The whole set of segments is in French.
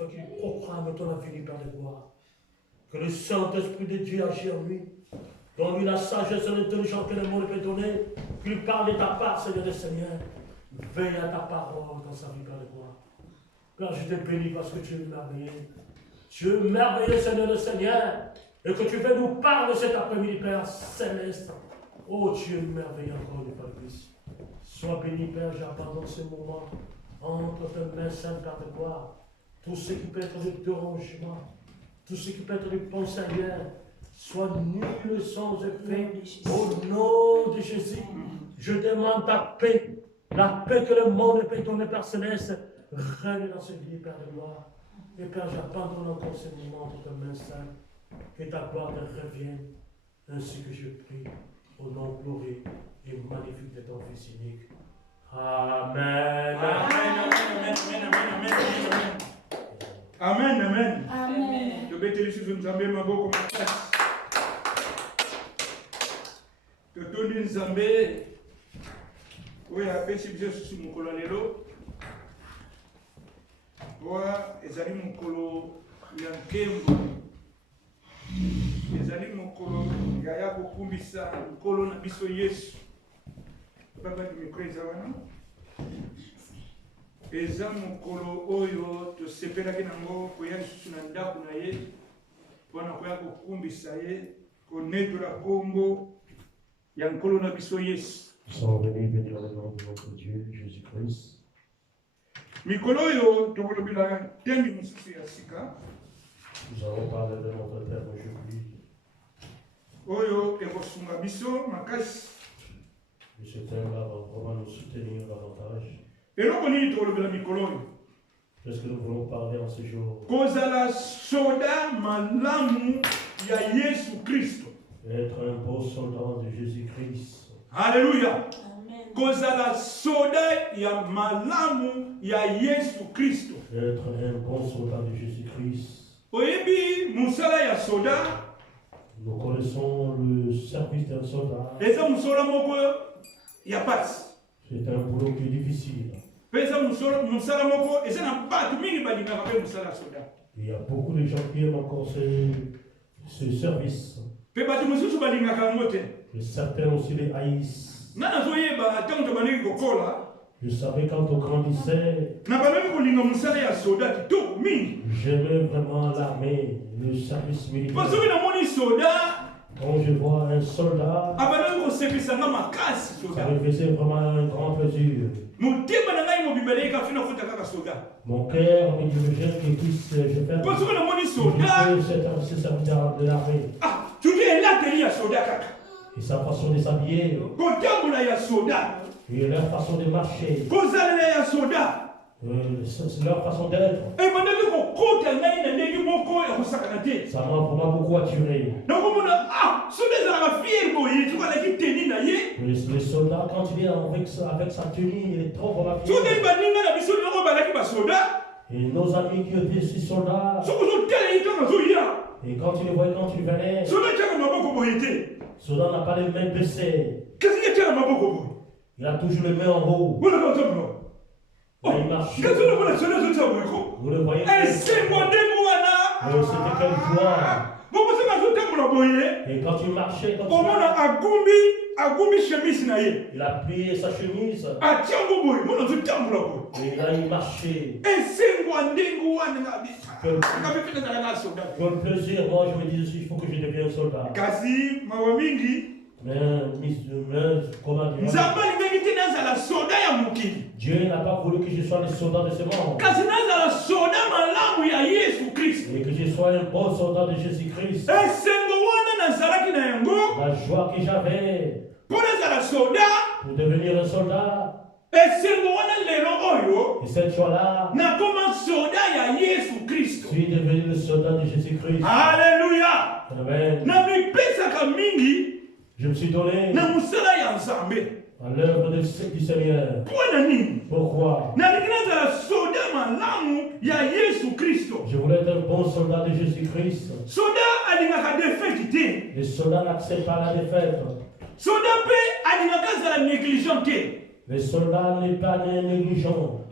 afin qu'il proclame ton avenir par les gloires. Que le Saint-Esprit de Dieu agit en lui. Donne-lui la sagesse et l'intelligence que le monde peut donner. Qu'il parle de ta part, Seigneur et Seigneur. Veille à ta parole dans sa vie par les gloires. Père, je te bénis parce que tu es merveilleux. Tu es merveilleux, Seigneur le Seigneur. Et que tu veux nous parler cet après-midi, Père céleste. Oh, tu es merveilleux encore une fois de plus. Sois béni, Père, j'abandonne ce moment entre tes mains saintes par tes gloires. Tout ce qui peut être de dérangement, tout ce qui peut être de pensée ailleurs, soit nul sans effet. Au nom de Jésus, je demande ta paix. La paix que le monde peut donner, Père céleste, règne dans ce vie, Père de gloire. Et Père, j'abandonne encore ce moment entre tes mains saintes. Que ta gloire te revienne, ainsi que je prie, au nom glorieux et magnifique de ton Fils unique. Amen. Amen, amen, amen, amen, amen. Amen, amen. Amen. Je vais te laisser sur Nzambé, ma beaucoup comme ça. Que tout le Nzambé, oui, après si vous êtes sur mon colo lelo, oui, et allez mon colo yankembo. Ezali mokolo yaya kokumbisa mokolo na biso Yesu. Baba di mikro eza wana. Eza mokolo oyo tosepelaki nango koya lisusu na ndako na ye mpona koya kokumbisa ye konetola kombo ya nkolo na biso Yesu. Nous sommes venus bénir le nom de notre Dieu, Jésus-Christ. Mikolo oyo tokolobela temi mosusu ya sika. Nous allons parler de notre Père aujourd'hui. Oyo ekosunga biso makasi. Et ce thème va vraiment nous soutenir davantage. Eloko nini tokolobela mikolo oyo? Qu'est-ce que nous voulons parler en ce jour? Kozala soda malamu ya Yesu Kristo. Être un beau soldat de Jésus-Christ. Alléluia. Kozala soda ya malamu ya Yesu Kristo. Être un bon soldat de Jésus-Christ. Oyebi musala ya soda. Nous connaissons le service d'un soldat. Eza musala moko ya pasi. C'est un boulot qui est difficile. Pesa musala moko eza na batu mingi balingaka pe musala soda. Il y a beaucoup de gens qui aiment encore ce service. Pe batu mususu balingaka yango te. Et certains aussi les haïssent. Nana zoyeba tango tobaneki kokola. Je savais quand on grandissait, j'aimais vraiment l'armée, le service militaire. Quand je vois un soldat, ça me faisait vraiment un grand plaisir. Mon cœur me disait que puisse je faire ce service de l'armée. Et sa façon de s'habiller. Et leur façon de marcher. Leur façon d'être. Ça m'a vraiment beaucoup attiré. Le soldat, quand il est avec sa tenue, il est trop vraiment fier. Et nos amis qui étaient ces soldats, et quand tu les voyais, quand tu venais, le soldat n'a pas les mains baissées. Il a toujours les mains en haut. Il marche. Vous le voyez. C'était quelle joie. Et quand il marchait, il a plié sa chemise. Et là, il marchait. Quel plaisir. Moi, je me dis, il faut que je devienne un soldat. Mais, comment dire? Dieu n'a pas voulu que je sois le soldat de ce monde. Et que je sois un bon soldat de Jésus-Christ. La joie que j'avais pour devenir un soldat. Et cette joie-là, je suis devenu le soldat de Jésus-Christ. Alléluia. Amen. Je me suis donné à l'œuvre du Seigneur. Pourquoi? Je voulais être un bon soldat de Jésus-Christ. Le soldat n'accepte pas la défaite. Le soldat n'est pas négligent.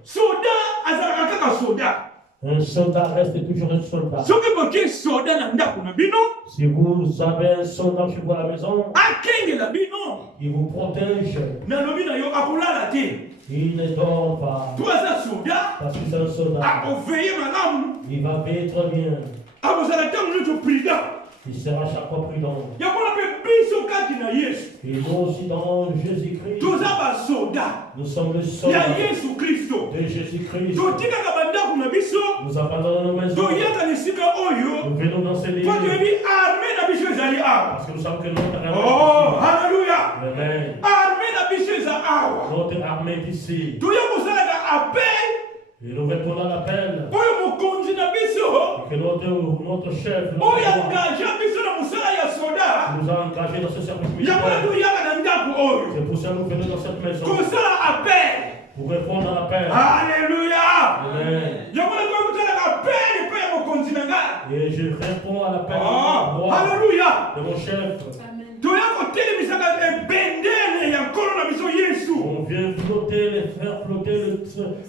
Un soldat reste toujours un soldat. soki boke soda na ndako na bino Si vous avez un soldat chez vous à la maison, akengela bino il vous protège. nalobi na yo akolala te Il ne dort pas. to aza soda Parce que c'est un soldat. akoveye malamu Il va veiller très bien. akozala ntango nyonso prudent Il sera chaque fois prudent. yango mpe biso kati na yesu Et nous aussi dans Jésus-Christ, toza basoda nous sommes le ya soldat yesu kristo de Jésus-Christ. totikaka bandako na biso Nous abandonnons nos maisons. toyaka na esika oyo Nous venons dans ces lieux. po toyebi arme na biso ezali awa Parce que nous savons que notre oh armée halleluya Amen. arme na biso eza awa Notre armée est ici. toya kosalaka appel Et nous répondons à l'appel. oyo mokonzi na biso Et que notre chef oyo engage biso na mosala ya soda nous a engagés dans ce service yango na militaire. toyaka na ndako oyo C'est pour ça que nous venons dans cette maison. kosala appel Pour répondre à l'appel. halleluya Amen. yango na toya kosalaka appel mpe ya mokonzi na ngai Et je réponds à l'appel oh halleluya de mon chef. toya kotelemisaka ebendele ya nkolo na biso yesu On vient flotter, faire flotter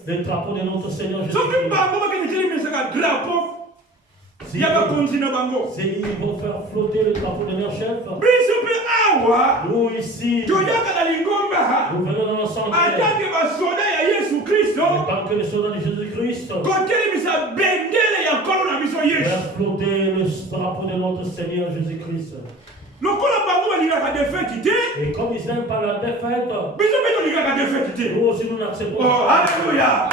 les drapeaux de notre Seigneur soki Jésus-Christ. bango bakende telemisaka drapo Si ya bakonzi na bango ils vont faire flotter le drapeau de leur chef, biso mpe awa nous ici, toyaka na lingomba nous venons dans l'ensemble. atake basoda ya yesu kristo Ne pas que les soldats de Jésus-Christ kotelemisa bendele ya nkolo na biso yesu faire flotter le drapeau de notre Seigneur Jésus-Christ. lokola bango balingaka defeti te Et comme ils n'aiment pas la défaite, biso mpe tolingaka defeti te nous aussi nous n'acceptons oh pas. halleluya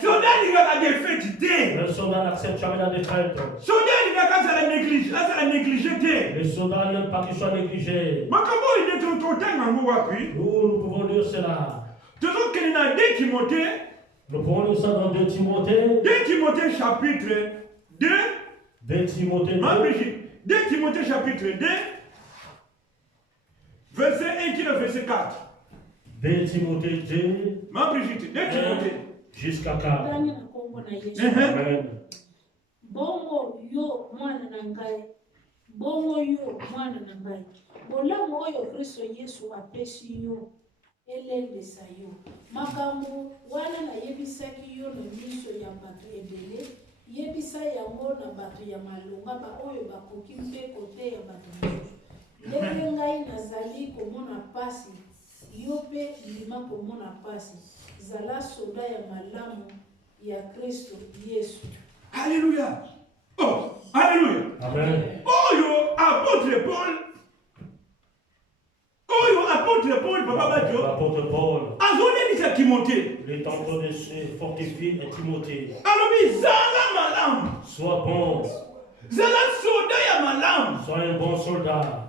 soda alingaka defeti te Un soldat n'accepte jamais la défaite. soda alingaka azala néglige te Les soldats n'aiment pas qu'ils soient négligés. makambo oyo nde totanga yango wapi Nous pouvons lire cela. tozokende na 2 timote Nous pouvons lire ça dans 2 Timothée. 2 timote chapitre 2 2 Timothée 2. ma Brigitte 2 timote chapitre 2 verset 1 qui est verset 4 2 Timothée 2. ma Brigitte 2 timote Jusqu'à 4. ndani na kombo na Yesu. Amen. Bongo yo mwana na ngai. Bongo yo mwana na ngai. Bolamu oyo Kristo Yesu apesi yo elendesa yo. Makambo wana nayebisaki yo na miso ya bato ebele. Yebisa yango na bato ya malonga ba oyo bakoki mpe koteya bato mosusu. Ndenge ngai nazali komona pasi yo mpe ndima komona pasi. Zala soda ya malamu ya Kristo Yesu. Alléluia. Oh, alléluia. Amen. Oyo apôtre Paul papa bajo. L'apôtre Paul, Azonelisa Timothée. il est en train de se fortifier et Timothée. Alobi zala malamu. Sois bon, Zala soda ya malamu. sois un bon soldat.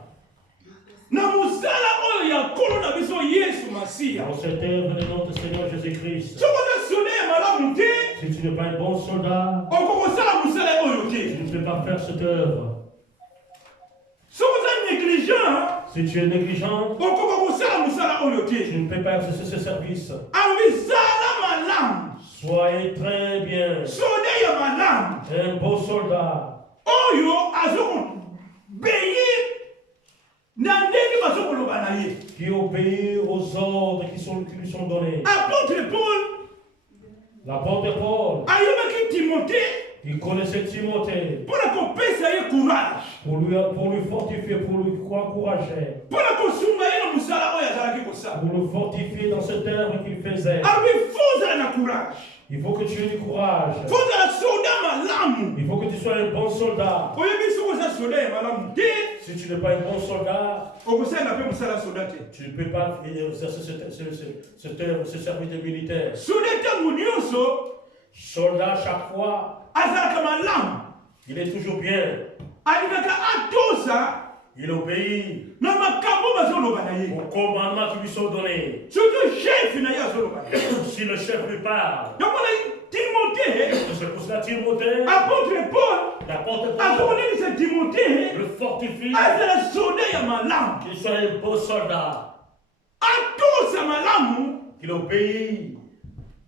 Na musala oyo ya nkolo na biso Yesu Masiya. Dans cette œuvre de notre Seigneur Jésus-Christ. Soko za soda ya malamu te. Si tu n'es pas un bon soldat, Okokosala musala oyo te. tu ne peux pas faire cette œuvre. Soko za négligent. Si tu es négligent, Okokosala musala oyo te. tu ne peux pas exercer ce service. Alobi zala malamu. Soyez très bien Soda ya malamu. un beau soldat Oyo azokobeye na ndenge bazokoloba na ye. qui obéit aux ordres qui lui sont donnés. Apôtre Paul L'apôtre Paul, ayebaki Timothée il connaissait Timothée mpona kopesa ye courage, pour lui fortifier, pour lui encourager, mpona kosunga ye na mosala oyo azalaki kosala. pour le fortifier dans cette œuvre qu'il faisait. Alobi fozala na courage, Il faut que tu aies du courage. fozala soda malamu. Il faut que tu sois un bon soldat. Oyebi soki oza soda ya malamu te, Si tu n'es pas un bon soldat, okosala mpe mosala soda te. tu ne peux pas exercer cette œuvre, ce service de militaire. Soda ntango nyonso Soldat, chaque fois, azalaka malamu, il est toujours bien. alingaka atosa Il obéit na makambo bazoloba na ye. aux commandements qui lui sont donnés. Surtout chef na ye azoloba na ye. Si le chef lui parle, Yomona Timothée, c'est pour cela Timothée, apôtre Paul, l'apôtre Paul, azokonelisa Timothée, le fortifie, azala soda ya malamu, qu'il soit un beau soldat, atosa malamu, qu'il obéit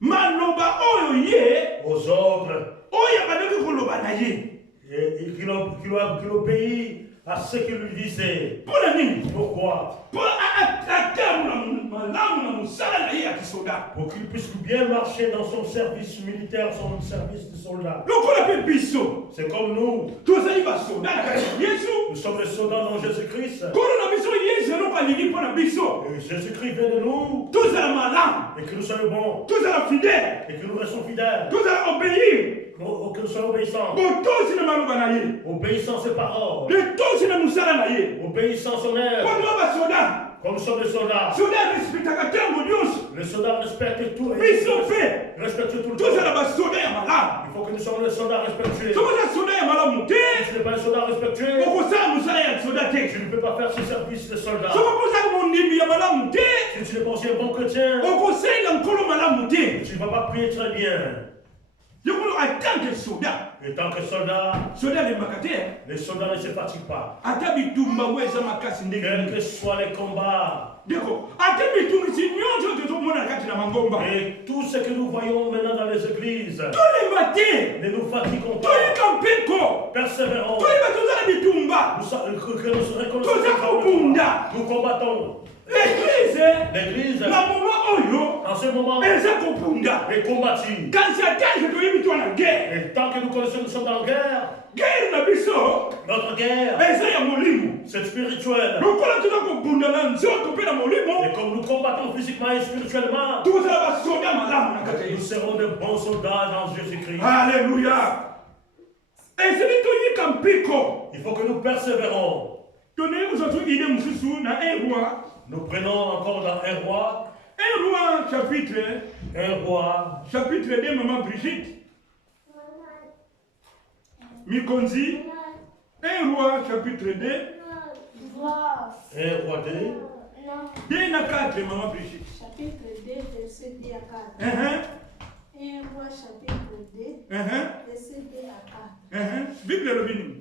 maloba oyo ye, aux ordres, oyo abandaki koloba na ye. et qu'il obéit à ce qu'il lui disait. Mpona nini? Pourquoi? Mpo atambola malamu na musala na ye ya kisoda. Pour qu'il puisse bien marcher dans son service militaire, son service de soldat. Lokola pe biso. C'est comme nous. Tozali ba soda na kati ya Yesu. Nous sommes les soldats dans Jésus-Christ. Kolo na biso Yesu no pa lingi pona biso. Et Jésus-Christ vient de nous. Tozala malamu. Et que nous soyons bons. Tozala fidèle. Et que nous restons fidèles. Tozala obéir. Que nous soyons obéissants. Botosi na maloba na ye. Obéissant ses paroles. Le tosi na musala na ye. Obéissant son œuvre. Kono ba soda. Comme nous sommes les soldats. Soda respectaka tango nyonso. Les soldats respectent tout. Biso pe. Respectent tout le Tozala temps. ba soda ya malamu. Il faut que nous soyons les soldats respectueux. Sokoza soda ya malamu te. Si tu n'es pas un soldat respectueux, Okosala musala ya soda te. tu ne peux pas faire ce service de soldat. Sokokozaka mondimbi ya malamu te. Si tu n'es pas aussi un bon chrétien, Okosenga nkolo malamu te. tu ne vas pas prier très bien. Yokolo en tant que soldat. Et tant que soldat, Soldat alembaka te. les soldats ne se fatiguent pas. Ata bitumba ngo eza makasi ndenge Quels nini. que soient les combats, Ndeko ata bitungisi nyonso tozomona kati na mangomba. et tout ce que nous voyons maintenant dans les églises, Tolemba te. ne nous fatiguons pas. Toyika mpeko. Persévérons. Toyeba tozala bitumba. Que nous reconnaissons Toza kobunda. nous combattons. L'église L'église, na moment oyo en ce moment, eza kobunda. est combattue. Kasi atange toyebi to na guerre. Et tant que nous connaissons que nous sommes en guerre, Guerre na biso notre guerre, eza ya molimo. c'est spirituel. Lokola toza kobunda na nzoto mpe na molimo. Et comme nous combattons physiquement et spirituellement, Tozala basoda malamu na kati ya nous Yesu. serons de bons soldats dans Jésus-Christ. Alléluia. Ezali toyika mpiko. Il faut que nous persévérons. Tonaye kozwa ide mosusu na 1 roi. Nous prenons encore dans un roi, 1 roi chapitre 2, maman Brigitte. Mikonzi. 1 roi chapitre 2. un roi 2, 2 na 4, maman Brigitte. Chapitre 2, verset 2 à 4. 1 Roi chapitre 2, verset 2 à 4. Bible elobi nini?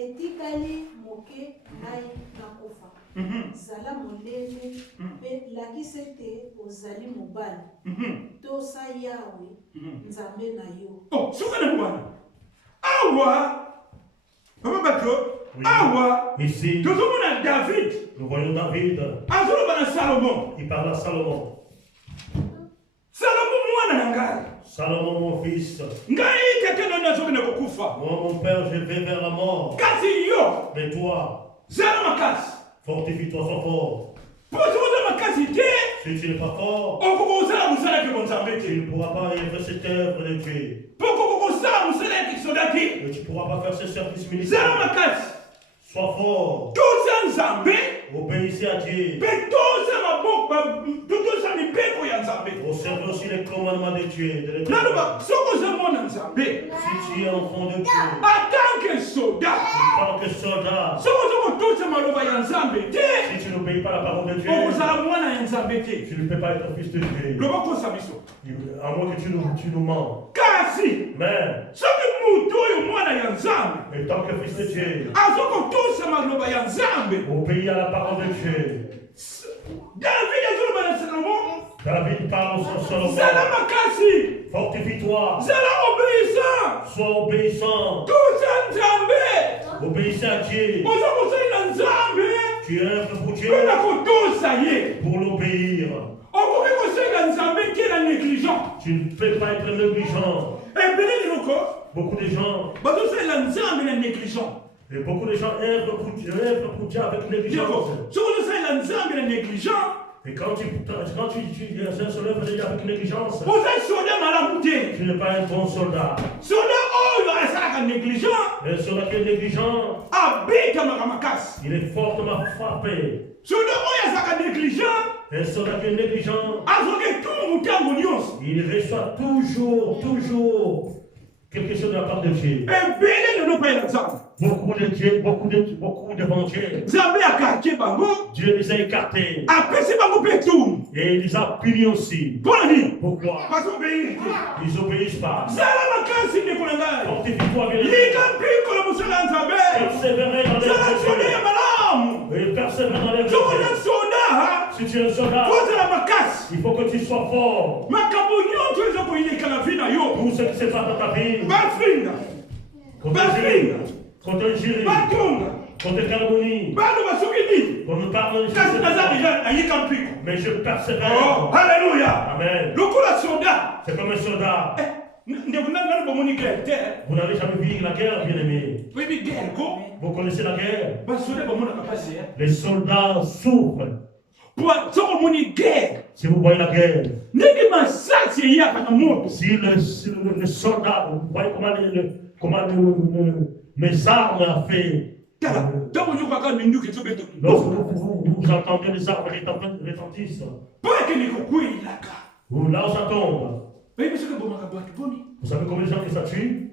etikali moke ngai nakofa zala molele mpe lakisa ete ozali mobali tosa yawe nzambe na yo. Oh, soki na bwana awa mama bato awa ici, tozomona David nous voyons David, azoloba na Salomon. il parle à Salomon. Salomon mwana na ngai Salomon, mon fils, ngai tete nani azokende kokufa moi, mon père, je vais vers la mort. kasi yo Mais toi, zala makasi fortifie-toi, sois fort. po sokoza makasi te Si tu n'es pas fort, okoko kozala mosala ke bonzambe tu te ne pourras pas œuvrer cette œuvre de Dieu. po okoko kozala mosala ya kisoda te Et tu ne pourras pas faire ce service zala militaire. makasi Sois fort. toza nzambe Obéissez à Dieu. mpe toza maboko toza mibeko ya nzambe Observez aussi les commandements de Dieu. De l'Éternel. naloba soki oza mwana nzambe Si tu es enfant de Dieu, en tant que soda en tant que soldat, soki oza kotosa maloba ya nzambe te si tu n'obéis pas à la parole de Dieu, okozala mwana ya nzambe te tu ne peux pas être fils de Dieu. loba kosa biso À moins que tu nous mens. kasi Mais, soki mutu oyo mwana ya nzambe en tant que fils de Dieu, azokotosa maloba ya nzambe obéis à la parole de Dieu. david azoloba na Salomon David parle au Salomon. zala makasi Fortifie-toi. zala obéissant Sois obéissant. toza nzambe Obéissez à Dieu. oza kosalela nzambe Tu œuvres pour Dieu mpe na kotosa ye pour l'obéir. okoki kosalela nzambe te na négligent Tu ne peux pas être négligent. ebele leloko Beaucoup de gens, bazosalela nzambe na négligent et beaucoup de gens œuvrent pour Dieu avec négligence. soki ozosalela nzambe na négligent Et quand tu se lèves déjà avec négligence, oza soda malamu te tu n'es pas un bon soldat. soda oyo asalaka négligent Un soldat qui est négligent, abetamaka makasi il est fortement frappé. soda oyo azalaka négligent Un soldat qui est négligent, azwaka etumbu ntango nyonso il reçoit toujours quelque chose de la part de Dieu. ebele lelo mpe na nzambe Beaucoup de Dieu, beaucoup devant Dieu. nzambe akartie bango Dieu les a écartés apesi bango mpe etumbu et il les a punis aussi. mpo na nini Pourquoi? bazobeiri te Ils n'obéissent pas. zala makasi ndeko na ngai Fortifie-toi, bien lika mpikola mosala ya nzambe persévérer dans les zala soda ya malamu et persévérer dans les sokoza soda Si tu es un soldat, kozala makasi il faut que tu sois fort. makambo nyonso eza koyileka na vi na yo Tout ce qui se passe dans ta vie, bafinga contre un jury, batonga contre calomnie, bano basoki nini qu'on nous parle de kasi naza deja nayika mpiko. mais je persévère. Oh, alléluia. Amen. Lokola soda C'est comme un soldat. ndeko nani bomoni guerre te Vous n'avez jamais vu la guerre, bien aimé. oyebi guerre ko Vous connaissez la guerre? basoda bamonaka pasi Les soldats souffrent. soko omoni guerre Si vous voyez la guerre, ndenge masasi eyaka na moto si le soldat, vous voyez comment les armes a fait. tala ntango nyokaka minduki ezobeto Lorsque vous entendez les armes retentissent, mpo ekende kokweyelaka là où ça tombe, oyebi soki ebomaka bato poni vous savez combien de gens que ça tue?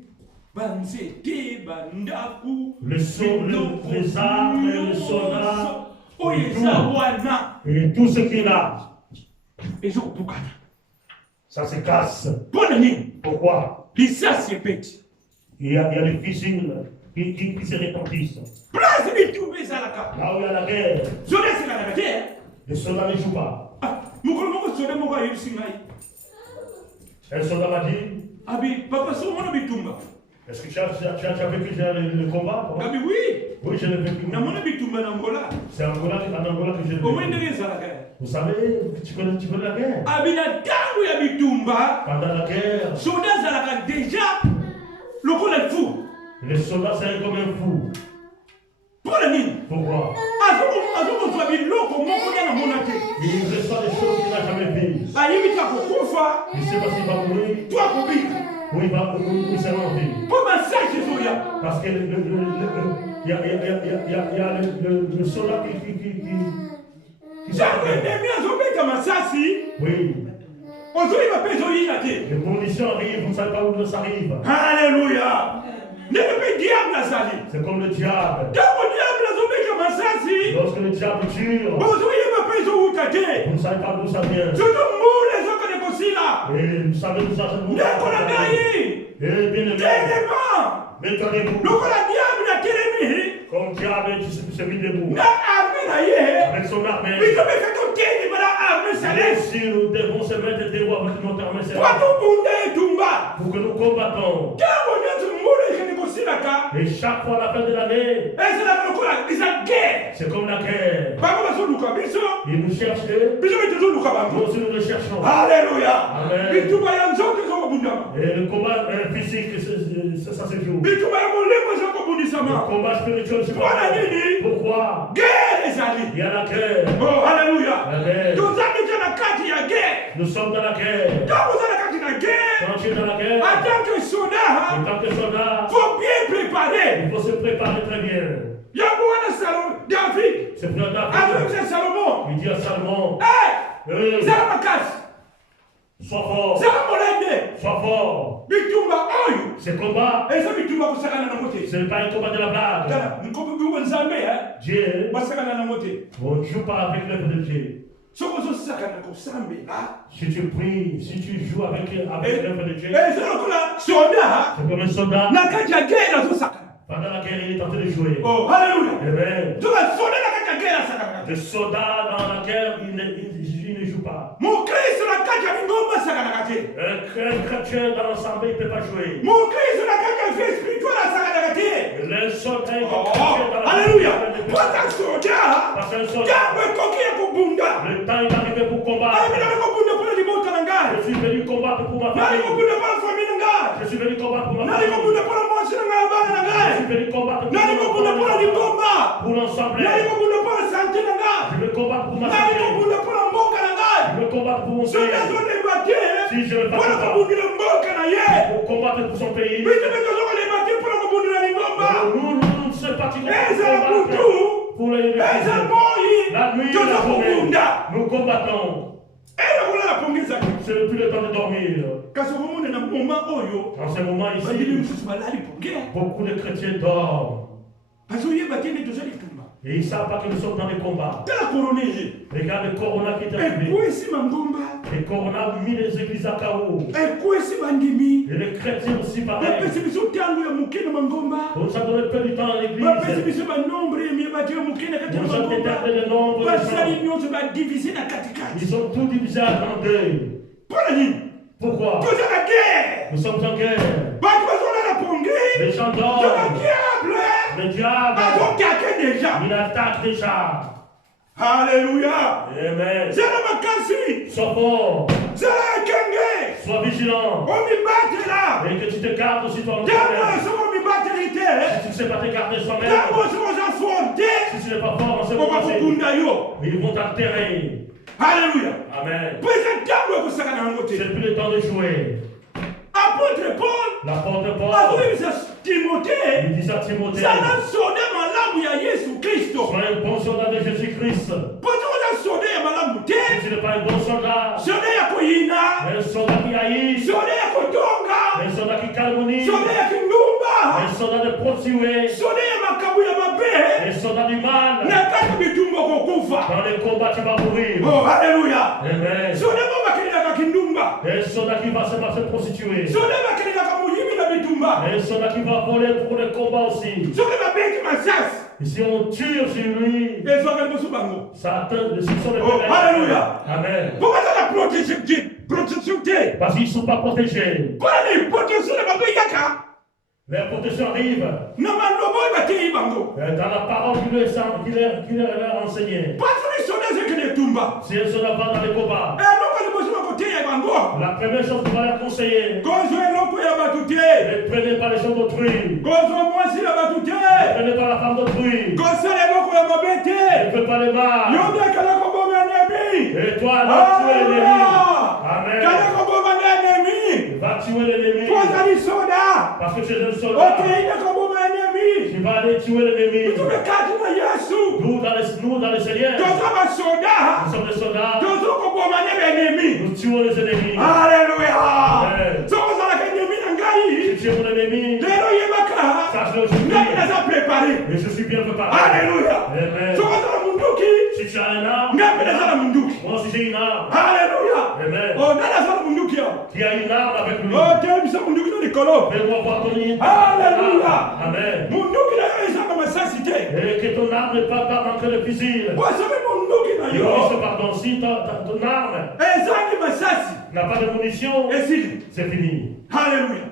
banzete bandaku Les armes, les soldats, oyo eza wana et tout ce qui est là, ezokobukana ça se casse. mpo na nini Pourquoi? lisasi ebeti Il y a des fusils qui se retentissent. place bitumba ezalaka Là où il y a la guerre, soda esekalaka te les soldats ne jouent pas. mokolo moko soda moko ayebisi ngai Un soldat m'a dit, abi papa so omona bitumba est-ce que tu as vécu le combat? abi wi Oui, je l'ai vécu. namona bitumba na ngola C'est en Angola que je l'ai omoni vécu. ndenge ezalaka Vous savez, tu connais la guerre. abi na ntango ya bitumba Pendant la guerre, soda azalaka deja lokola fou les soldats c'est comme un fou. mpo na nini Pourquoi? azokozwa biloko moko nde namona te Il reçoit des choses qu'il n'a jamais vues. ayebi te akokufa Il ne sait pas s'il va mourir to akobika ou il sera en vie. mpo masage ezoya Parce que il y a le soldat qui ntango s'appelle. endemi azobeta masasi Oui. ozoyiba mpe ezoyina te Les conditions arrivent, vous ne savez pas où ça arrive. Alléluia. Ndenge mpe diable azali C'est comme le diable. ntango diable azobeta masasi Lorsque le diable tire, bozoyeba mpe ezowuta te vous ne savez pas d'où ça vient. soki mbula ezokende kosila Et vous savez d'où ça vient. ndeko na ngai Et bien aimé, telema mettez-vous. lokola diable atelemi Comme diable, tu se mis debout. na arme na ye Avec son armée. biso mpe totelema na arme Et celeste si nous devons se mettre debout avec notre armée po céleste, tobunda etumba pour que nous combattons. ntango nyonso mbula ekende kosilaka Et chaque fois à la fin de l'année, ezalaka lokola eza guerre c'est comme la guerre. bango bazoluka biso Ils nous cherchent, biso mpe tozoluka nous bango aussi nous les cherchons. Alléluia. Amen. Bitumba ya nzoto ezokobundama Et le combat physique, ça se joue. bitumba ya molimo Le ezokobundisama combat spirituel, c'est Voilà, pas. Nini. Pourquoi? guerre ezali Il y a la guerre. oh alléluia La guerre. toza deja na kati ya guerre Nous sommes dans la guerre. ntango oza na kati na guerre Quand tu es dans la guerre, en tant que soldat en tant que soldat, faut bien préparer il faut se préparer très bien. yango wana david C'est pour David. azokisa salomo Il dit à Salomon, zala makasi sois fort, zala molende sois fort. bitumba oyo Ce combat, eza bitumba kosakana nango te ce n'est pas un combat de la blague. tala nkombo nzambe Dieu, basakana nango te on ne joue pas avec l'œuvre de Dieu. soki ozosakana kosambela Si tu pries, si tu joues avec l'œuvre de Dieu, eza lokola soda c'est comme un soldat. na kati ya guerre azosakana Pendant la guerre, il est en train de jouer. oh halleluya Amen. toka soda na kati ya guerre asakana Le soldat dans la guerre, il ne joue pas. mokristo na kati ya bingomba asakanaka te Un chrétien dans l'ensemble, il ne peut pas jouer. mokristo na kati ya vie spirituelle asakanaka te Le soldat, il Oh, peut pas jouer dans la halleluya guerre. mpaka soda Parce qu'un soldat, ntango ekoki ya kobunda le temps est arrivé pour combattre. ayebi nali kobunda mpona libota na ngai Je suis venu combattre pour ma nali famille. kobunda mpona fami na ngai Je suis venu combattre pour ma nali famille. kobunda mpona mwasi na ngai ya bana na Je ngai suis venu combattre nali kobunda mpona lingomba pour l'ensemble. nali kobunda mpona sante na ngai Je veux combattre pour ma nali famille. kobunda mpona mboka na ngai Je veux combattre pour mon soki pays. azolemba te Si je veux mpona pas kobundela mboka na ye pour combattre pour son pays. biso mpe tozokolemba te mpona kobundela lingomba Nous se fatiguons ezala pour butu combattre pour les ezala moi La nuit, toza la journée, kobunda nous combattons. elokola na pongezaki C'est depuis le temps de dormir. kasi okomona na moma oyo En ce moment bayeli ici, mosusu balali ponge beaucoup de chrétiens dorment. bazoyeba te nde toza litumba Et ils ne savent pas que nous sommes dans les combats. tala korona eye Regarde le Corona qui est arrivé. ekwesi mangomba Le Corona a mis les églises à chaos. ekwesi bandimi Et les chrétiens aussi pareil. bapesi biso ntango ya moke na mangomba On nous a donné peu de temps à bapesi l'église. biso banombre emiyebaki ya moke na kati ya Nous avons mangomba déterminé le nombre de basali gens. nyonso badivise na katikati Ils sont tous divisés en deux. mpona nini Pourquoi? toza na guerre Nous sommes en guerre. bato bazolala ponge Les gens toza dorment. diable Le diable azokake déjà. Il attaque déjà. Alléluia. Amen. Zala makasi. Sois fort. Zala kenge. Sois vigilant. On mi batte là. Et que tu te gardes aussi toi-même. Tango somo mi batte lite. Si tu ne sais pas te garder soi-même. Tango somo za fonte. Si tu n'es pas fort en ce On va moment, kukunda yo. ils vont t'enterrer. Alléluia. Amen. Pesa tango kusaka na ngote. C'est plus le temps de jouer. Apôtre Paul. L'apôtre Paul, Azuyisa Timothée. il dit à Timothée, Sana sonde malamu ya Yesu Kristo. sois un bon soldat de Jésus-Christ. Poto za sonde ya malamu te. Si tu n'es pas un bon soldat, Sonde ya kuyina. un soldat qui haït, Sonde ya kotonga. un soldat qui calomnie, Sonde ya kindumba. un soldat de prostituée, Sonde ya makabu ya mabe. un soldat du mal. Na kati bitumbo kokufa. Dans les combats, tu vas mourir. Oh, alléluia. Amen. Sonde mo bakelaka kindumba. Un soldat qui va se prostituer. Sonde bakelaka muyimi na bitumba. Un soldat qui va voler pour le combat aussi. Sonde babeti masasi. Et si on tire sur lui, Ezwaka liboso bango. ça atteint le soupçon de Oh, alléluia. Amen. Pourquoi ça la protection te? Parce qu'ils ne sont pas protégés. Pour la protection de bango yaka. La protection arrive Na malobo batei bango. dans la parole qui leur a enseigné. Parce que sonde zekene tumba. Si un soldat va dans les combats, Eloko liboso bakote ya bango. la première chose qu'on va leur conseiller, Kozwa eloko ya bato te. ne prenez pas les gens d'autrui. Kozwa mwasi ya bato te. Ne prenez pas la femme d'autrui. Kosala eloko ya mabe te. Ne faites pas les mal. Yobe kala koboma nemi. Et toi, va tuer l'ennemi. Alléluia. Kala Amen. koboma nemi. Va tuer l'ennemi. Kozali soda. Parce que tu es un soldat. Oteine koboma nemi. Tu vas aller tuer l'ennemi. Tumekati na Yesu. Nous, dans le Seigneur, Toza basoda. nous sommes des soldats. Tozo koboma nemi. Nous tuons les ennemis. Alléluia. Amen. Sokozala nemi na ngai. Si tu es mon ennemi, Lelo yebaka. sache-le aujourd'hui. Ngai naza préparé. Et je suis bien préparé. Alléluia. Amen. Sokozala munduki. Si tu as un arme, Ngai naza na munduki. moi aussi j'ai une arme. Alléluia. Amen. Oh, nani aza na munduki ya? Qui a une arme avec lui. Oh, telebisa munduki no likolo. Fais-moi voir ton arme. Alléluia. Amen. Munduki na yo eza na masasi te. Et que ton arme ne parte pas rentrer le fusil. Wasomi munduki na Et yo. aussi, pardon, si ton arme Ezangi masasi. n'a pas de munitions, Esili. c'est fini. Alléluia.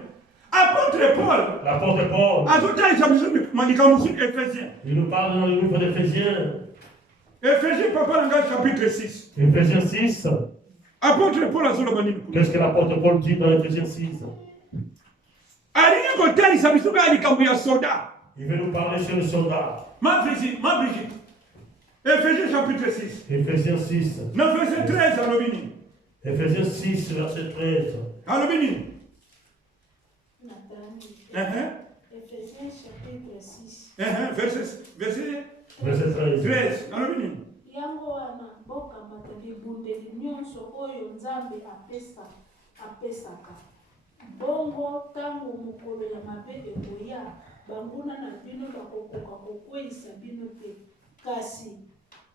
Apôtre Paul. L'apôtre Paul, Azotaisa biso makambo sur Éphésiens. il nous parle dans le livre d'Éphésiens, Éphésiens papa na ngai chapitre 6. Éphésiens 6. Apôtre Paul azoloba nini? Qu'est-ce que l'apôtre Paul dit dans Éphésiens 6? Alingi kotalisa biso kaka likambo ya soda. Il veut nous parler sur le soldat. Ma Brigitte. Éphésiens chapitre 6. Éphésiens 6. Na verset 13 alobi nini? Éphésiens 6, verset 13. Alobi nini? Nathalie. Ephésiens chapitre 6. Verset Verset 13. 13 alobi nini? Yango wana bokamata bibundeli nyonso oyo Nzambe apesaka. Bongo tango mokolo ya mabe ekoya, banguna na bino bakokoka kokweyisa bino te. Kasi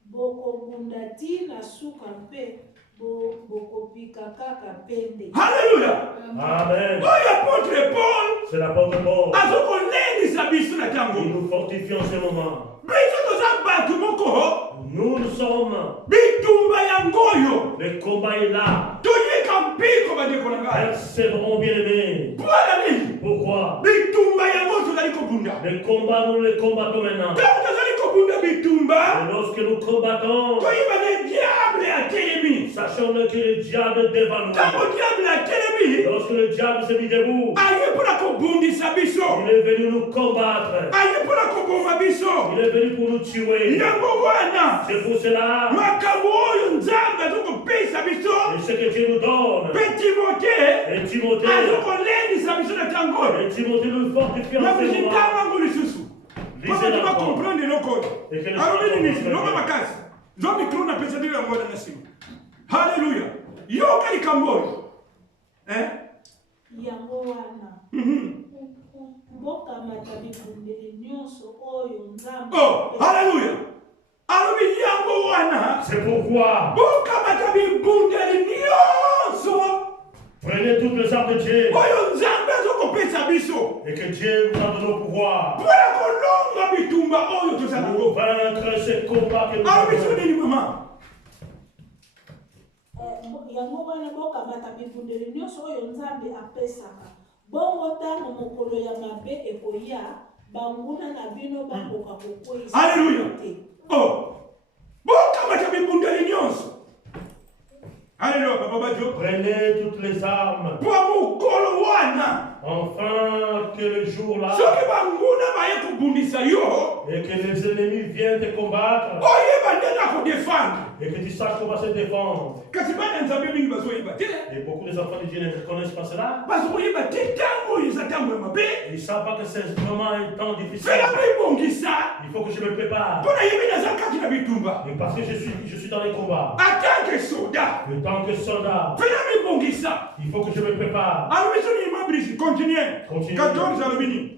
bokobunda ti na suka mpe bokopika kaka pende. Alléluia. Amen. Oyo apôtre Paul C'est l'apôtre Paul. azokolendisa biso na Il ntango. nous fortifie en ce moment. Biso toza bato moko. Nous sommes. Bitumba yango oyo. Le combat est là. Toyika mpiko bandeko na ngai. Persévérons bien aimés. Mpona nini? Pourquoi? Bitumba yango tozali kobunda. Le combat, nous le combattons maintenant. Ntango tozali kobunda bitumba, Et lorsque nous combattons, toyiba ne diable atelemi. sachons-le que le diable est devant nous. Ntango diable atelemi, Lorsque le diable s'est mis debout, aye mpona kobundisa biso. il est venu nous combattre. Aye mpona koboma biso. Il est venu pour nous tuer. Yango wana, C'est pour cela. makambo oyo Nzambe azokopesa biso. Et ce que Dieu nous donne. Mpe Timote Et Timothée. azokolendisa biso na ntango oyo. Et Timothée nous fortifie en Na ce moment. bizitango lisusu. Lisez Papa tu vas l'enfant. comprendre eloko oyo. Et que le Alobi nini? Seigneur Longa makasi. Zo mikro na pesa ndenge yango wana na nsima. Haleluya. Yoka likambo oyo. Yango wana bokamata bibundeli nyonso oyo Nzambe. Oh, haleluya. Alobi yango wana. C'est pourquoi Bokamata bibundeli nyonso prenez toutes les armes de Dieu oyo Nzambe azokopesa biso. et que Dieu vous a donné le pouvoir Mpona kolonga bitumba oyo tozala pour nango. vaincre ce combat que nous Alobi so avons. nini mama? Yango wana bokamata bibundeli nyonso oyo Nzambe apesaka. Bongo tango mokolo ya mabe ekoya, banguna na bino bakoka kokweyisa Alléluia. te. Oh. Bokamata bibundeli nyonso. Alléluia, Papa Badio. Prenez toutes les armes, Po mukolo wana. afin que le jour-là, Soki banguna baye kubundisa yo. et que les ennemis viennent te combattre, Oyeba ndena ko défendre. et que tu saches comment se défendre. Kasi bana nzambe mingi bazoyeba te. Et beaucoup des enfants de Dieu ne connaissent pas cela. Bazoyeba te tango eza tango ya mabe. Ils ne savent pas que c'est vraiment un temps difficile. Fela bibongisa. Il faut que je me prépare. Pona yebi naza kati na bitumba. Et parce que je suis dans les combats. En tant que soldat. En tant que soldat, Fela bibongisa. il faut que je me prépare. Alors biso ni mabrisi continue. Continue. 14 alobini.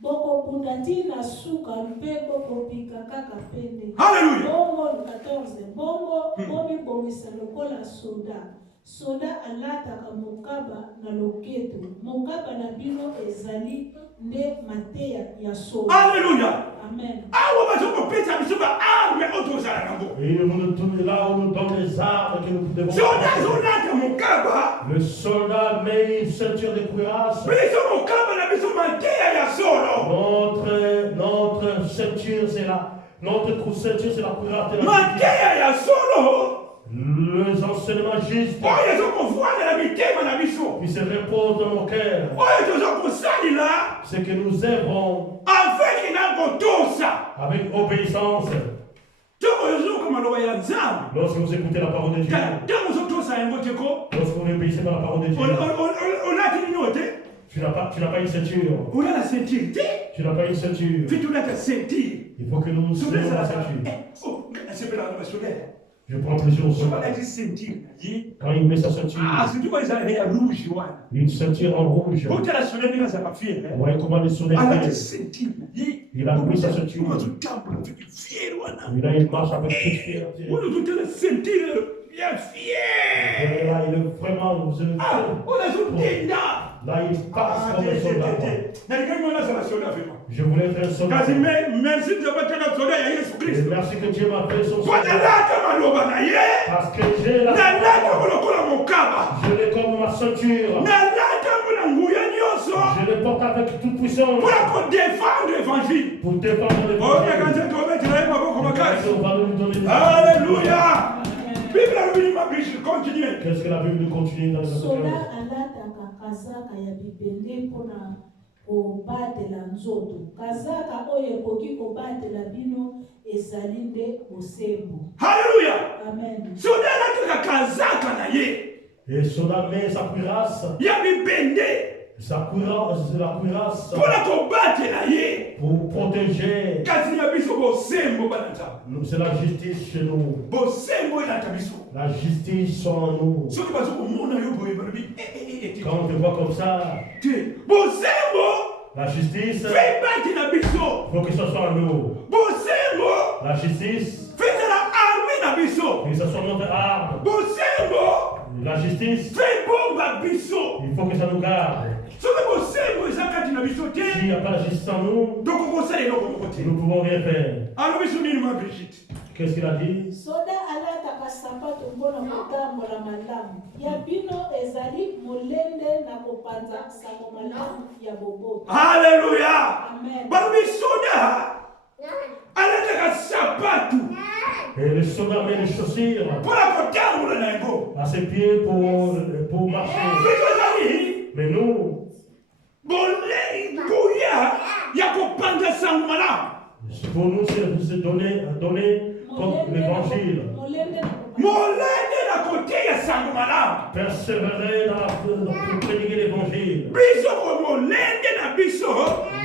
Bokobunda ntina suka mpe bokopika kaka pende. Alléluia. Bongo 14 bongo bomibongisa lokola soda. Soda alataka mokaba na loketo. Mokaba na bino ezali nde mateya ya soda. Alléluia. Amen. Awa bazokopesa biso ba arme otozala nango. Et on nous donne là, on nous donne les armes que nous devons Soldat prendre. zonata mokaba. Le soldat met une ceinture de cuirasse. Biso mokaba na biso mateya ya solo. Notre ceinture, c'est notre ceinture, c'est la cuirasse de la Mateya ya solo. les enseignements justes Oyo ezokovwana na mitema na biso. qui se reposent dans nos cœurs. Oyo tozokosalila. Ce que nous œuvrons Avec nakotosa. avec obéissance. Tokoyozoka maloba ya nzambe. Lorsque vous écoutez la parole de Dieu, Ntango ozotosa yango teko. lorsque vous obéissez par la parole de Dieu, Olati nini te? tu n'as pas une ceinture. Ola la ceinture te? Tu n'as pas une ceinture. Fitulata ceinture. Il faut que nous ayons la ceinture. Oh, nasepela na basolaire. Je prends plaisir au Soba soldat. lati ceinture na ye. Quand il met sa ceinture, Surtout quand ils arrivent à rouge, wana. une ceinture en rouge. Quand la solaire n'est pas fière. Vous voyez comment les soldats Ah, la font. ceinture na ye. Il a mis sa ceinture. Comment tu tapes avec fière, wana. Il a une marche avec toute fierté. On nous dit la ceinture bien fière. Et là, il est vraiment. Ah, on a sauté là. Là, il passe comme un soldat. Je voulais être un soldat. Kasi merci de pas être soldat ya Yesu Et Christ. merci que Dieu m'a fait son Kwa soldat. nalata maloba na ye. Parce que j'ai la Nalata kolokola mokaba. Je l'ai comme ma ceinture. Nalata mona nguya nyonso. Je le porte avec toute puissance. Pour la défendre l'évangile. Pour défendre Oh, l'évangile. quand tu vas mettre maboko makasi. On va nous donner des- Alléluia. Bible alobini mabishi continue. Qu'est-ce que la Bible nous continue dans les Soda Apocalypse? alataka kazaka ya bibende mpona kobatela nzoto. Kazaka oyo ekoki kobatela bino ezali nde bosembo. Alléluia. Amen. Soda alataka kazaka na ye. Et soldat met sa cuirasse. Ya bibende. Sa cuirasse, c'est la cuirasse. Mpona kobatela ye. Pour protéger. Kasi ya biso bosembo bana nzambe. C'est la justice chez nous. Bosembo elata biso. La justice sont en nous. Soki bazokomona yo boye balobi Quand on te voit comme ça, te bosembo la justice, fe bati na biso. il faut que ce soit en nous. Bosembo La justice, fezala arme na biso. que ce soit notre arme. Bosembo La justice, fe bomba biso. il faut que ça nous garde. Soki bosembo eza kati na biso te S'il n'y a pas la justice en nous, tokokosala eloko moko te. nous ne pouvons rien faire. alobi so nini ma Brigitte? Qu'est-ce qu'il a dit? Soda alataka sapato mpona kotambola malamu. Ya bino ezali molende na kopanza sango malamu ya boboto. Alléluia. Amen. Balobi soda alataka sapatu Et le soldat met les chaussures mpona kotambola na yango. à ses pieds pour marcher. Biso ezali Mais nous, bolei nguya ya kopanza sango malamu. pour nous, c'est donner comme l'évangile. Molende na koteya sango malamu. Persévérer pour prédiquer l'évangile. Biso ko molende na biso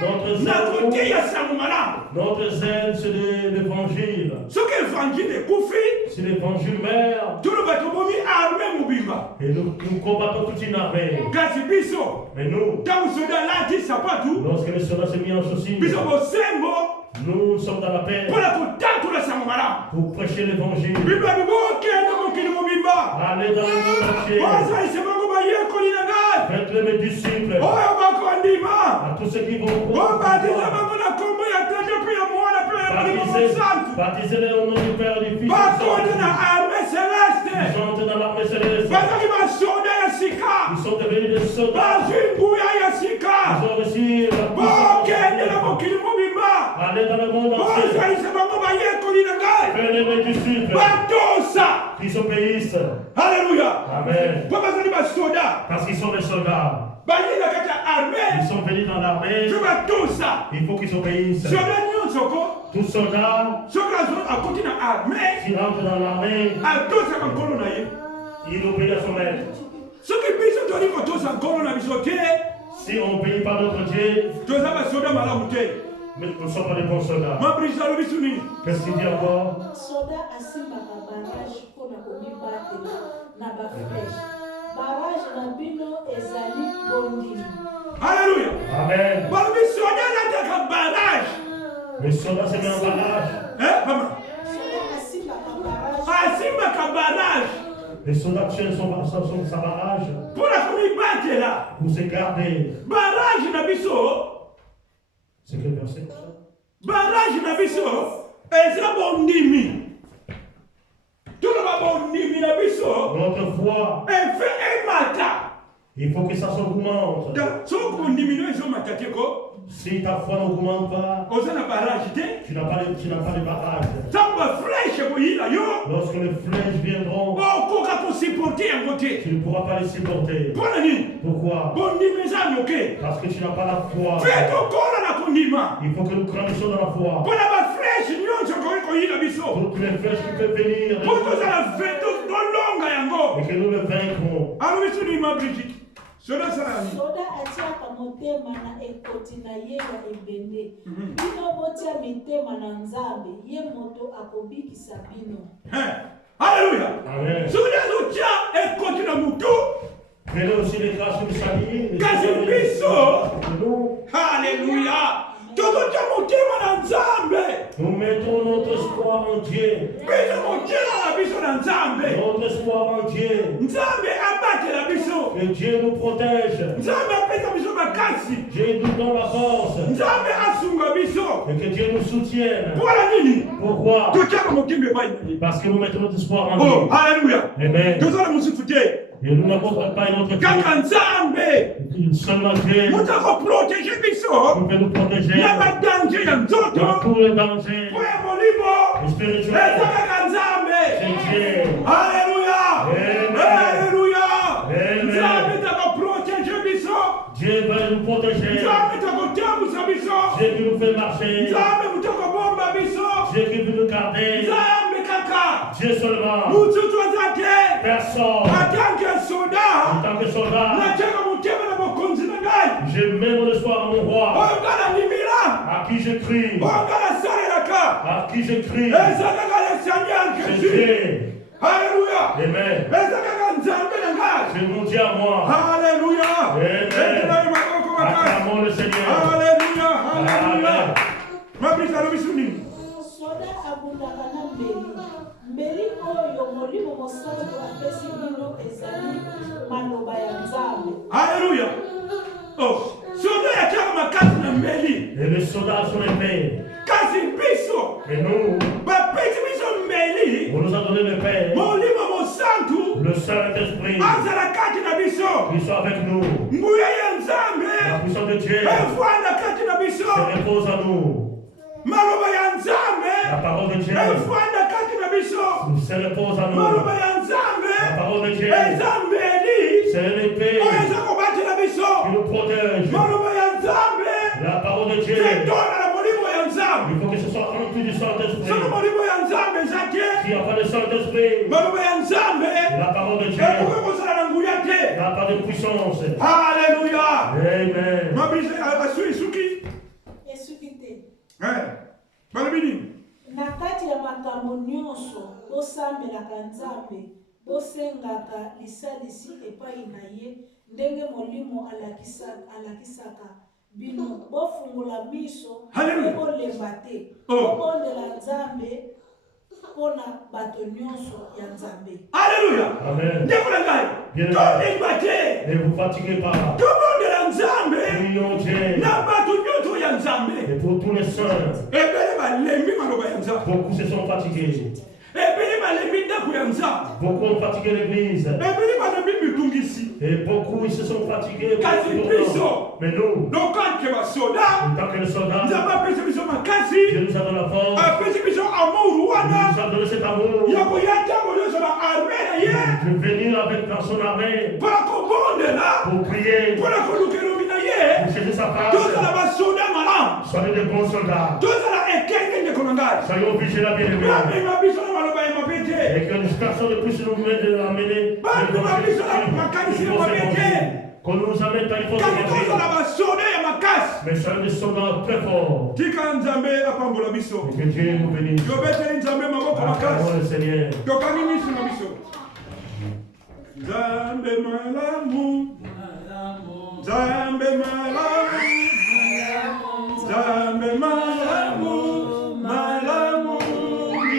Notre na zèle, koteya sango malamu. notre zèle, c'est l'évangile. Soki évangile ekufi C'est l'évangile mère. toloba tobomi arme mobimba. Et nous combattons toute une armée. Kasi biso Mais nous, ntango soda alati sapatu lorsque le soldat s'est mis en chaussures, biso bosembo nous sommes dans la paix mpona kotantola sango malamu. pour prêcher l'évangile. bibla bibokende mokili mobimba Allez dans le monde entier. bazalise bango bayekoli na ngai Faites-le mes disciples. oyo bakondima À tous ceux qui vont bobatiza bango na kombo ya tata mpe ya mwana mpe ya molimo mosantu baptisez-les au nom du Père et du Fils. bakonde na arme Ils celeste sont dans l'armée céleste. bazali basoda ya sika Ils sont devenus des soldats. bazwi nguya ya sika Ils ont reçu la bokende na mokili Ils sont venus dans l'armée. soka tosa Il faut qu'ils obéissent. soda nyonso ko Tout soldat soki akoti na armée qui rentre dans l'armée, atosaka nkolo na ye il obéit à son maître. soki biso toli kotosa nkolo na biso te Si on obéit pas notre Dieu, toza basoda malamu te mais nous ne sommes pas des bons soldats. mabrisa alobi su nini Qu'est-ce qu'il dit encore? soda asimbaka barage mpona komibatela na baflèche barage na bino ezali bondimi alleluya Amen. balobi soda alataka barage Le soldat se met en barrage. pama soda asimbaka barage asimbaka barage Les soldats tiennent sa barrage mpona komibatela pour se garder. barage na biso C'est quel verset? barage na biso eza bondimi toloba bondimi na biso Notre foi, efe emata il faut que ça s'augmente. soki bondimi no ezomata te ko Si ta foi n'augmente pas, oza na barage te tu n'as pas de barrage. ntango baflèche koyila yo Lorsque les flèches viendront, okoka kosupporte yango te tu ne pourras pas les supporter. mpona nini Pourquoi? bondimi eza moke Parce que tu n'as pas la foi. mpe tokola na kondima Il faut que nous grandissions dans la foi. mpona baflèche nyonso koki koyila biso Toutes les flèches qui peuvent venir, mpo tozala tolonga yango et que nous le vaincrons. alobi so nima brigide soda sala nini soda atiaka motema na ekoti na ye ya ebende bino botia mitema na nzambe ye moto akobikisa bino alleluya Amen. soki azotia ekoti na mutu Prenez aussi les grâces de salut. Kasi biso. Nous, alleluya tozotia motema na nzambe nous mettons notre espoir en Dieu. biso motema na biso na nzambe Notre espoir en Dieu. nzambe abatela biso Que Dieu nous protège. nzambe apesa biso makasi Dieu nous donne la force. nzambe asunga biso Et que Dieu nous soutienne. mpona nini Pourquoi? totiaka mokimbe epai na ye Parce que nous mettons notre espoir en oh Dieu. alleluya Amen. tozala mosusu te Et nous n'avons pas une autre kaka nzambe seulement Dieu moto akoprotege biso qui peut nous protéger na badange ya dans nzoto tous les dangers po ya molimo spirituels. eza kaka nzambe C'est Dieu. alleluya Amen. alleluya Amen. nzambe takoprotege biso Dieu va nous protéger. nzambe takotambusa biso Dieu qui nous fait marcher. nzambe moto akobomba biso Dieu qui veut nous garder. nzambe kaka Dieu seulement. mosusu aza te Personne. atanke En soda tant que soldat, natiaka motema na bokonzi na ngai je mets mon espoir en mon roi. oyo nga na ndimila À qui je crie. oyo nga nasalelaka À qui je crie. eza kaka le seigneur C'est jésus Dieu. alleluya Amen. eza kaka nzambe na ngai C'est mon Dieu à moi. alleluya Amen. etelai makoko makasi Acclamons le Seigneur. alleluya alleluya Amen. mabisa alobisu nini soda abundaka na mbeli oyo molimo mosantu apesi bino ezali maloba ya nzambe alleluya oh soda yatiaka makasi na mbeli Et les soldats sont épais. kasi biso Et nous, bapesi biso mbeli on nous a donné le Père, molimo mosantu le Saint-Esprit, azala kati na biso qui soit avec nous. nguya ya La nzambe puissance de Dieu efanda kati na biso se repose en nous. maloba ya nzambe La parole de Dieu efanda kati na biso se repose en nous. maloba ya nzambe La parole de Dieu, eza mbeli c'est l'épée oyo eza kobatela biso qui nous protège. maloba ya nzambe La parole de Dieu, etona na molimo ya nzambe il faut que ce soit rempli du Saint-Esprit. soki molimo ya nzambe eza te S'il n'y a pas de Saint-Esprit, maloba ya nzambe la parole de Dieu ekoki kozala na nguya te n'a pas de puissance. alleluya Amen. mabisi asui suki esuki te balobi nini na kati ya makambo nyonso bosambelaka nzambe bosengaka lisalisi epai na ye ndenge molimo alakisaka bino bofungula miso Haleluya. mpe bolemba te Oh. bobondela nzambe mpona bato nyonso ya nzambe alleluya Amen. ndeko na ngai Bien. tondengwa te Ne vous fatiguez pas. tobondela nzambe Prions Dieu. na bato nyonso ya nzambe Et pour tous les saints, ebele balembi maloba ya nzambe beaucoup se sont fatigués. ebele balembi ndako ya nzambe Beaucoup ont fatigué l'église. ebele balembi mitungisi Et beaucoup ils se sont fatigués. Kasi pour biso. Mais nous, lokanke basoda en tant que les soldats, nzambe apesi biso Dieu makasi nous a donné la force. apesi biso amour Il wana nous a donné cet amour ya koya ntango nyonso na arme na ye de venir avec dans son armée mpona kobondela pour prier, mpona koluka elobi na ye pour chercher sa face. tozala basoda malamu, Soyez des bons soldats. tozala ekenge ndeko na ngai, Soyons vigilants, bien-aimés. bamema biso na maloba ya mabe te, Et que nous personne ne puisse nous amener. bamema biso na makanisi ya mabe te, Qu'on nous amène dans les fausses kasi tozala évangiles. basoda ya makasi. Mais soyons des soldats très forts. Tika nzambe apambola biso, Et que Dieu nous bénisse. yobeteli nzambe maboko Acclamons makasi, le Seigneur. tokangi miso na biso. Nzambe malamu, Nzambe malamu.